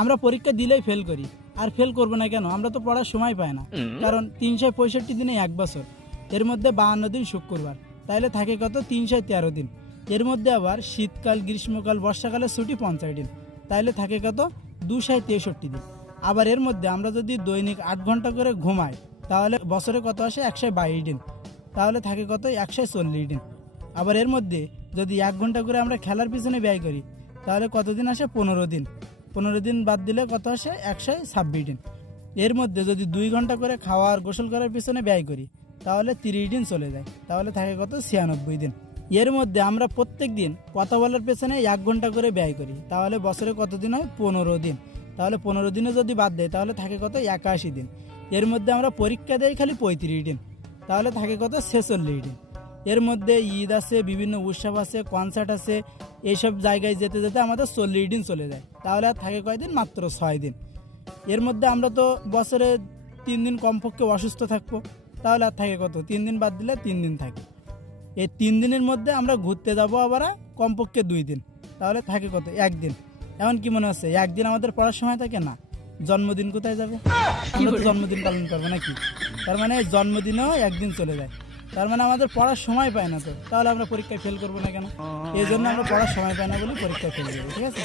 আমরা পরীক্ষা দিলেই ফেল করি। আর ফেল করবো না কেন? আমরা তো পড়ার সময় পাই না। কারণ 365 দিনে 1 বছর, এর মধ্যে 52 দিন শুক্রবার, তাইলে থাকে কত? 313 দিন। এর মধ্যে আবার শীতকাল, গ্রীষ্মকাল, বর্ষাকালের ছুটি 50 দিন, তাইলে থাকে কত? 263 দিন। আবার এর মধ্যে আমরা যদি দৈনিক 8 ঘন্টা করে ঘুমাই, তাহলে বছরে কত আসে? 122 দিন, তাহলে থাকে কত? 140 দিন। আবার এর মধ্যে যদি 1 ঘন্টা করে আমরা খেলার পিছনে ব্যয় করি, তাহলে কতদিন আসে? 15 দিন। 15 দিন বাদ দিলে কত আসে? 126 দিন। এর মধ্যে যদি 2 ঘন্টা করে খাওয়ার গোসল করার পিছনে ব্যয় করি, তাহলে 30 দিন চলে যায়, তাহলে থাকে কত? 96 দিন। এর মধ্যে আমরা প্রত্যেক দিন কথা বলার পেছনে 1 ঘন্টা করে ব্যয় করি, তাহলে বছরে কতদিন হয়? 15 দিন। তাহলে 15 দিনে যদি বাদ দেয়, তাহলে থাকে কত? 81 দিন। এর মধ্যে আমরা পরীক্ষা দেই খালি 35 দিন, তাহলে থাকে কত? 46 দিন। এর মধ্যে ঈদ আছে, বিভিন্ন উৎসব আছে, কনসার্ট আছে, এইসব জায়গায় যেতে যেতে আমাদের 40 দিন চলে যায়, তাহলে আর থাকে কয়দিন? মাত্র 6 দিন। এর মধ্যে আমরা তো বছরে 3 দিন কমপক্ষে অসুস্থ থাকবো, তাহলে আর থাকে কত? 3 দিন বাদ দিলে 3 দিন থাকে। এই 3 দিনের মধ্যে আমরা ঘুরতে যাবো আবার কমপক্ষে 2 দিন, তাহলে থাকে কত? 1 দিন। এমন কি মনে হচ্ছে একদিন আমাদের পড়ার সময় থাকে না? জন্মদিন কোথায় যাবে? আমরা তো জন্মদিন পালন করবো নাকি? তার মানে জন্মদিনেও 1 দিন চলে যায়, তার মানে আমাদের পড়ার সময় পায় না। তো তাহলে আমরা পরীক্ষায় ফেল করবো না কেন? এই জন্য আমরা পড়ার সময় পাই না বলে পরীক্ষায় ফেল করবো, ঠিক আছে?